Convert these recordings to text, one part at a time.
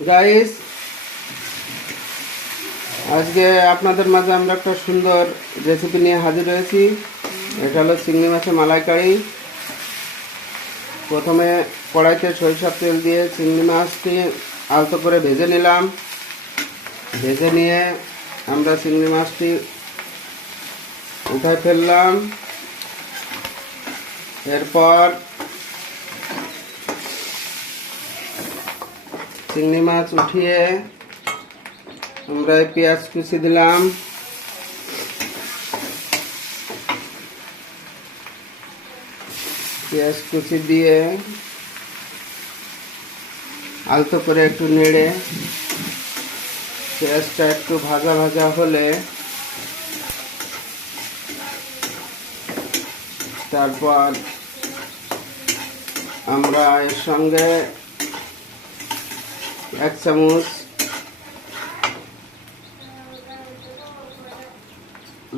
Guys, আজকে আপনাদের মাঝে আমরা একটা সুন্দর রেসিপি নিয়ে হাজির হয়েছি। এটা হলো চিংড়ি মাছের মালাইকারি। প্রথমে কড়াইতে সরিষার তেল দিয়ে চিংড়ি মাছটি আলতো করে ভেজে নিলাম। ভেজে নিয়ে আমরা চিংড়ি মাছটি উঠায় ফেললাম। এরপর চিংড়ি মাছ উঠিয়ে আমরা পেঁয়াজ কুচি দিলাম। পেঁয়াজ কুচি দিয়ে আলতো করে একটু নেড়ে পেঁয়াজটা একটু ভাজা ভাজা হলে তারপর আমরা এর সঙ্গে 1 চামচ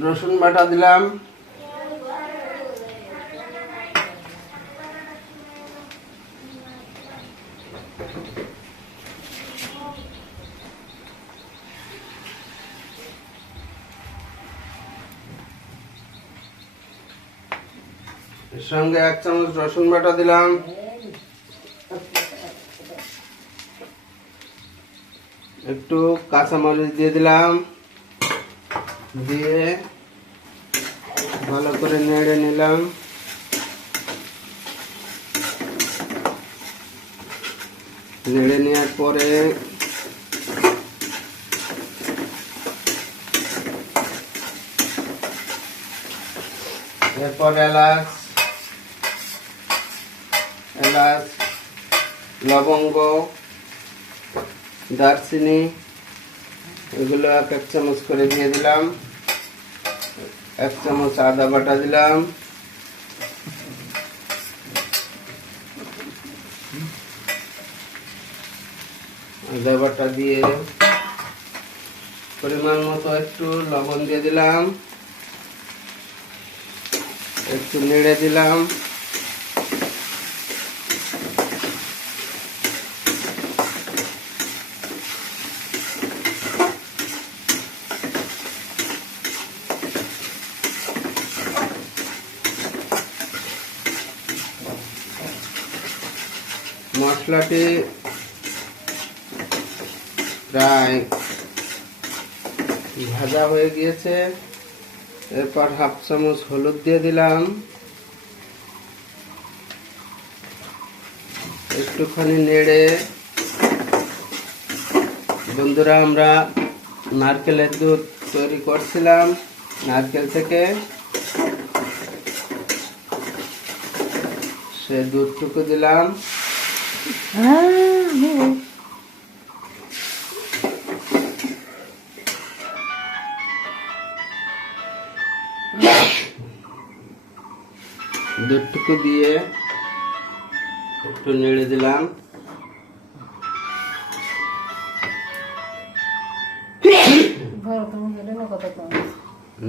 রসুন বাটা দিলাম। এর সঙ্গে 1 চামচ রসুন বাটা দিলাম। একটু কাঁচামরিচ দিয়ে দিলাম। দিয়ে ভালো করে নেড়ে নিলাম। নেড়ে নেওয়ার পরে এরপর এলাচ, লবঙ্গ, দারচিনি এগুলো 1 চামচ করে দিয়ে দিলাম। 1 চামচ আদা বাটা দিলাম। আদা বাটা দিয়ে পরিমাণ মতো একটু লবণ দিয়ে দিলাম। একটু নেড়ে দিলাম। মশলাটি প্রায় ভাজা হয়ে গিয়েছে। এরপর 1/2 চামচ হলুদ দিয়ে দিলাম। একটুখানি নেড়ে বন্ধুরা আমরা নারকেলের দুধ তৈরি করছিলাম নারকেল থেকে, সে দুধটুকু দিলাম। দুধটুকু দিয়ে একটু নেড়ে দিলাম।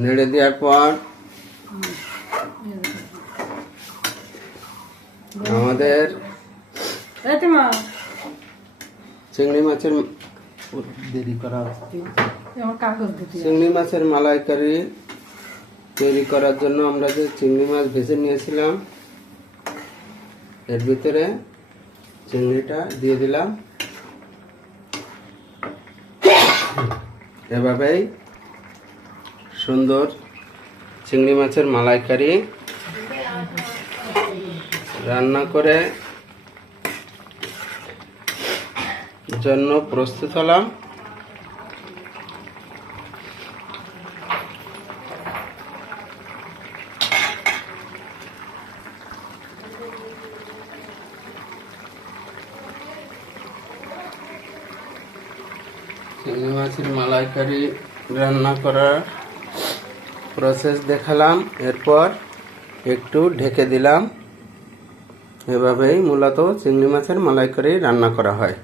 নেড়ে দেওয়ার পর আমাদের চিংড়ি মাছের মালাইকারি তৈরি করার জন্য আমরা যে চিংড়ি মাছ ভেজে নিয়েছিলাম এর ভিতরে চিংড়িটা দিয়ে দিলাম। এভাবেই সুন্দর চিংড়ি মাছের মালাইকারি রান্না করে জন্য প্রস্তুত হলাম। চিংড়ি মাছের মালাইকারি রান্না করার প্রসেস দেখালাম। এরপর একটু ঢেকে দিলাম। এভাবেই মূলত চিংড়ি মাছের মালাইকারি রান্না করা হয়।